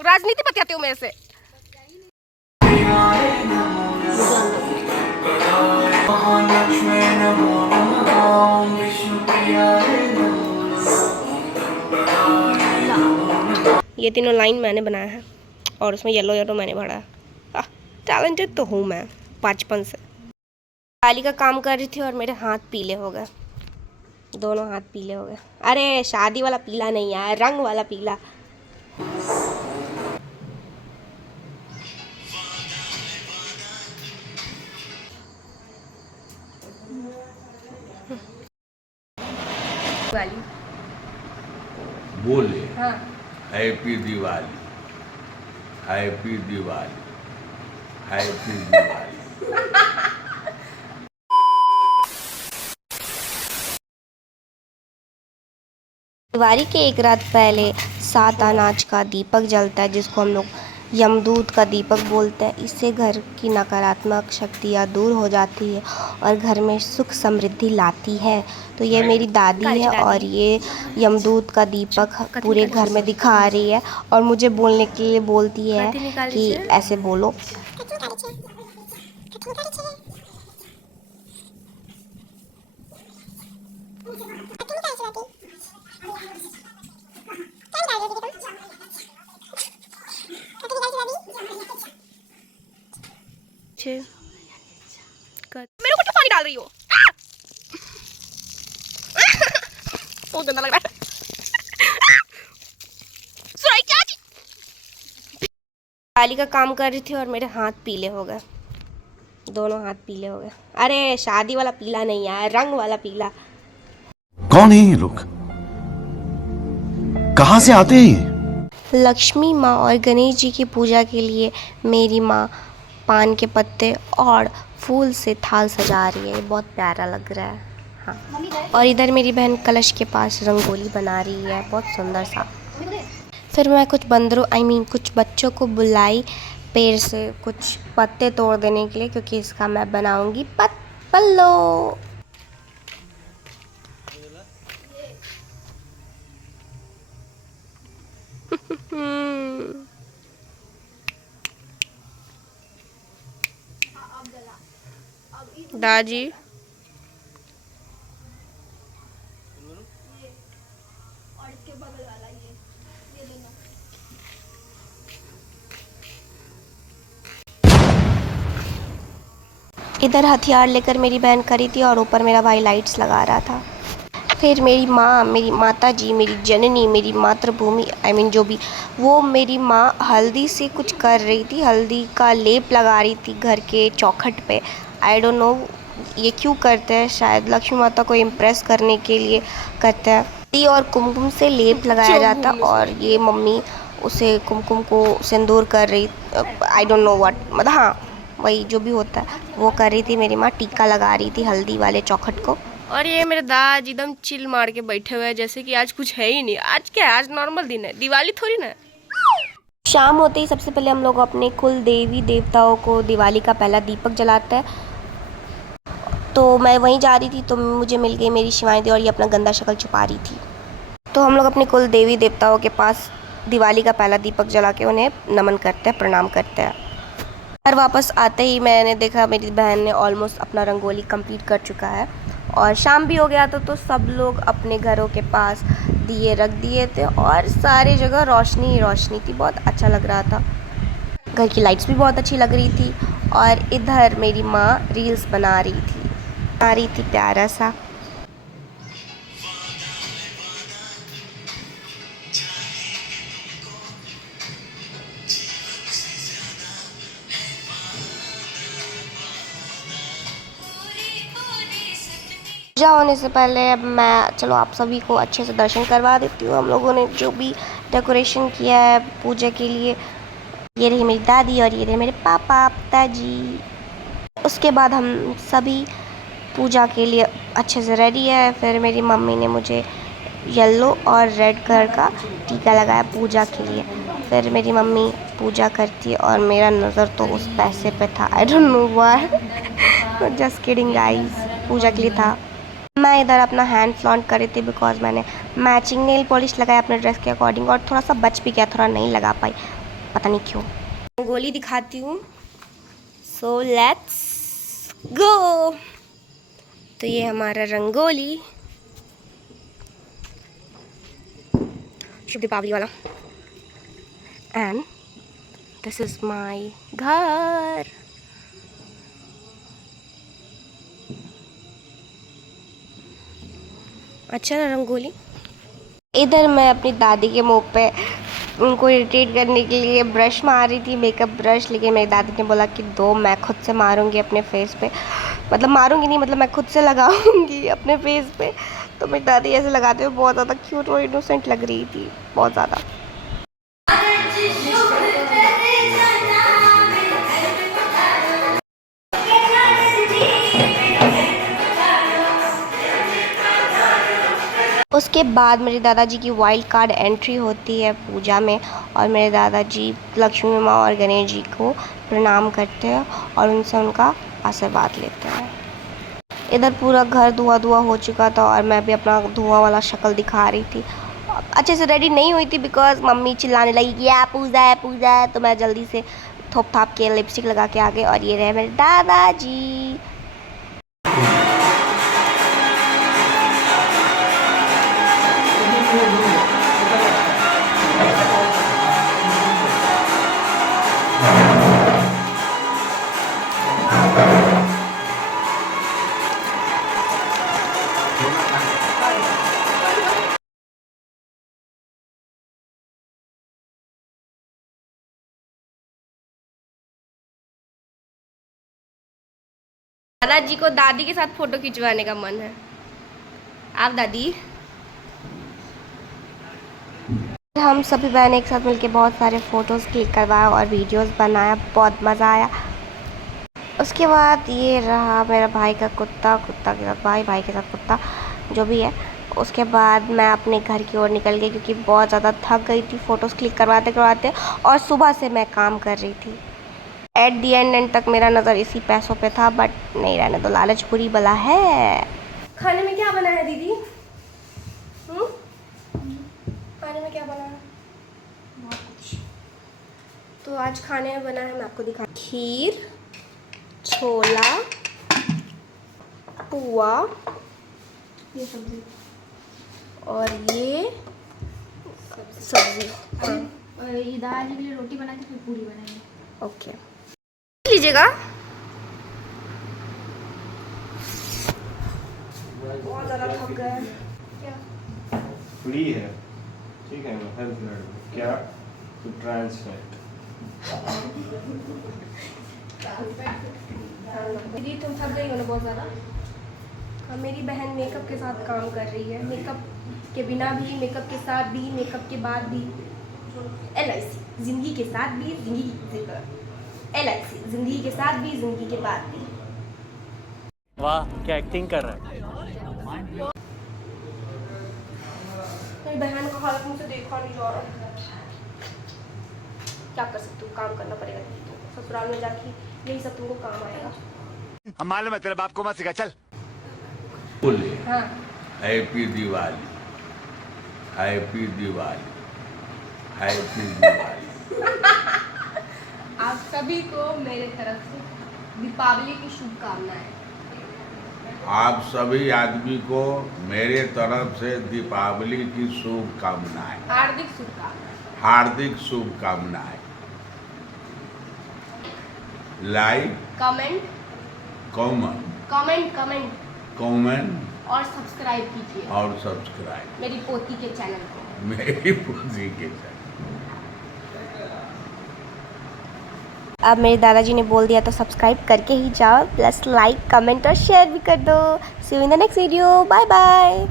राजनीति बतियाते हो मेरे से। ये तीनों लाइन मैंने बनाया है और उसमें येलो येलो मैंने भरा है। टैलेंटेड तो हूँ मैं बचपन से। दिवाली का काम कर रही थी और मेरे हाथ पीले हो गए, दोनों हाथ पीले हो गए। अरे शादी वाला पीला नहीं है, रंग वाला पीला। दिवाली बोले हाँ। Happy Diwali, happy Diwali, happy Diwali. Diwali के एक रात पहले 7 अनाज का दीपक जलता है, जिसको हम लोग यमदूत का दीपक बोलते हैं। इससे घर की नकारात्मक शक्तियाँ दूर हो जाती है और घर में सुख समृद्धि लाती है। तो ये मेरी दादी है और ये यमदूत का दीपक पूरे घर में दिखा रही है और मुझे बोलने के लिए बोलती है कि ऐसे बोलो। मेरे को पानी डाल रही हो। बहुत गंदा लग रहा है। क्या दिवाली का काम कर रही थी और मेरे हाथ पीले हो गए, दोनों हाथ पीले हो गए। अरे शादी वाला पीला नहीं है, रंग वाला पीला। कौन है ये लोग, कहां से आते हैं ये? लक्ष्मी माँ और गणेश जी की पूजा के लिए मेरी माँ पान के पत्ते और फूल से थाल सजा रही है। बहुत प्यारा लग रहा है। हाँ, और इधर मेरी बहन कलश के पास रंगोली बना रही है, बहुत सुंदर सा। फिर मैं कुछ बंदरों कुछ बच्चों को बुलाई पेड़ से कुछ पत्ते तोड़ देने के लिए, क्योंकि इसका मैं बनाऊंगी पल्लो। दादी इधर हथियार लेकर मेरी बहन खड़ी थी और ऊपर मेरा भाई लाइट्स लगा रहा था। फिर मेरी माँ, मेरी माता जी, मेरी जननी, मेरी मातृभूमि जो भी, वो मेरी माँ हल्दी से कुछ कर रही थी, हल्दी का लेप लगा रही थी घर के चौखट पे। आई डोंट नो ये क्यों करते हैं, शायद लक्ष्मी माता को इम्प्रेस करने के लिए करते हैं। हल्दी और कुमकुम से लेप लगाया जाता और ये मम्मी उसे कुमकुम को सिंदूर कर रही, आई डोंट नो व्हाट, मतलब हाँ वही जो भी होता है वो कर रही थी। मेरी माँ टीका लगा रही थी हल्दी वाले चौखट को। और ये मेरे दादाजी एकदम चिल मार के बैठे हुए हैं, जैसे कि आज कुछ है ही नहीं। आज क्या है, आज नॉर्मल दिन है, दिवाली थोड़ी ना। शाम होते ही सबसे पहले हम लोग अपने कुल देवी देवताओं को दिवाली का पहला दीपक जलाते हैं। तो मैं वहीं जा रही थी तो मुझे मिल गई मेरी शिवानी दी और ये अपना गंदा शक्ल छुपा रही थी। तो हम लोग अपने कुल देवी देवताओं के पास दिवाली का पहला दीपक जला के उन्हें नमन करते हैं, प्रणाम करते हैं। घर वापस आते ही मैंने देखा मेरी बहन ने ऑलमोस्ट अपना रंगोली कंप्लीट कर चुका है और शाम भी हो गया था। तो सब लोग अपने घरों के पास दिए रख दिए थे और सारी जगह रोशनी ही रोशनी थी, बहुत अच्छा लग रहा था। घर की लाइट्स भी बहुत अच्छी लग रही थी और इधर मेरी माँ रील्स बना रही थी प्यारा सा। पूजा होने से पहले अब मैं चलो आप सभी को अच्छे से दर्शन करवा देती हूँ। हम लोगों ने जो भी डेकोरेशन किया है पूजा के लिए, ये रही मेरी दादी और ये रहे मेरे पापा पिताजी। उसके बाद हम सभी पूजा के लिए अच्छे से रेडी है। फिर मेरी मम्मी ने मुझे येलो और रेड कलर का टीका लगाया पूजा के लिए। फिर मेरी मम्मी पूजा करती है और मेरा नज़र तो उस पैसे पे था, I don't know why, just kidding guys, पूजा के लिए था। मैं इधर अपना हैंड फ्लॉन्ट कर रही थी बिकॉज मैंने मैचिंग नेल पॉलिश लगाया अपने ड्रेस के अकॉर्डिंग और थोड़ा सा बच भी गया, थोड़ा नहीं लगा पाई। पता नहीं क्यों। रंगोली दिखाती हूँ, सो लेट्स गो। तो ये हमारा रंगोली, शुभ दीपावली वाला। एंड दिस इज माय घर। अच्छा ना रंगोली। इधर मैं अपनी दादी के मुंह पे उनको इरिटेट करने के लिए ब्रश मार रही थी, मेकअप ब्रश, लेकिन मेरी दादी ने बोला कि दो, मैं खुद से मारूंगी अपने फेस पे। मतलब मारूंगी नहीं, मतलब मैं खुद से लगाऊंगी अपने फेस पे। तो मेरी दादी ऐसे लगाते हुए बहुत ज़्यादा क्यूट और इनोसेंट लग रही थी, बहुत ज़्यादा। उसके बाद मेरे दादाजी की वाइल्ड कार्ड एंट्री होती है पूजा में, और मेरे दादाजी लक्ष्मी माँ और गणेश जी को प्रणाम करते हैं और उनसे उनका आशीर्वाद लेते हैं। इधर पूरा घर धुआं धुआं हो चुका था और मैं भी अपना धुआं वाला शक्ल दिखा रही थी। अच्छे से रेडी नहीं हुई थी बिकॉज मम्मी चिल्लाने लगी कि या पूजा है पूजा है, तो मैं जल्दी से थोप थाप के लिपस्टिक लगा के आ गई। और ये रहे मेरे दादाजी। दादाजी को दादी के साथ फोटो खिंचवाने का मन है। आप दादी। हम सभी बहन एक साथ मिलके बहुत सारे फोटोज क्लिक करवाया और वीडियोस बनाया, बहुत मज़ा आया। उसके बाद ये रहा मेरा भाई का कुत्ता, कुत्ता के साथ भाई, भाई के साथ कुत्ता, जो भी है। उसके बाद मैं अपने घर की ओर निकल गई क्योंकि बहुत ज़्यादा थक गई थी फ़ोटोज़ क्लिक करवाते करवाते, और सुबह से मैं काम कर रही थी। एट दी एंड तक मेरा नज़र इसी पैसों पे था, बट नहीं रहने दो, लालच बुरी बला है। खाने में क्या बना है दीदी? खाने में क्या बना है? बहुत कुछ। तो आज खाने में बना है, मैं आपको दिखा, खीर, छोला, पुआ, ये सब्जी, और ये सब्जी। और ये दाल के लिए रोटी बना के फिर पूरी बनाएंगे। ओके, लीजिएगा। बहुत ज़्यादा थक गए। क्या फ्री है? ठीक है, मैं हेल्प कर दूँ क्या? तो ट्रांसफैट। दीदी तुम थक गई हो ना बहुत ज़्यादा? हाँ, मेरी बहन मेकअप के साथ काम कर रही है, मेकअप के बिना भी, मेकअप के साथ भी, मेकअप के बाद भी। LIC ज़िंदगी के साथ भी, LIC ज़िंदगी के साथ भी, ज़िंदगी के बाद भी। वाह क्या एक्टिंग कर रहा है। मेरी बहन का हालत मुझसे देखा नहीं जा रहा। क्या कर सकती हूँ, काम करना पड़ेगा। तो ससुराल में जाके यही सब तुमको काम आएगा। हम मालूम है तेरे बाप को मत सिखा, चल। बोले हाँ, happy Diwali, happy Diwali, happy Diwali. आप सभी को मेरे तरफ से दीपावली की शुभकामनाएं। आप सभी आदमी को मेरे तरफ से दीपावली की शुभकामनाएं, हार्दिक शुभकामनाएं। हार्दिक शुभकामनाएं। Like, comment comment, comment comment comment और सब्सक्राइब कीजिए और सब्सक्राइब मेरी पोती के चैनल को। मेरी पूंजी के साथ। अब मेरे दादाजी ने बोल दिया तो सब्सक्राइब करके ही जाओ, प्लस लाइक, कमेंट और शेयर भी कर दो। See you in the next video, bye bye.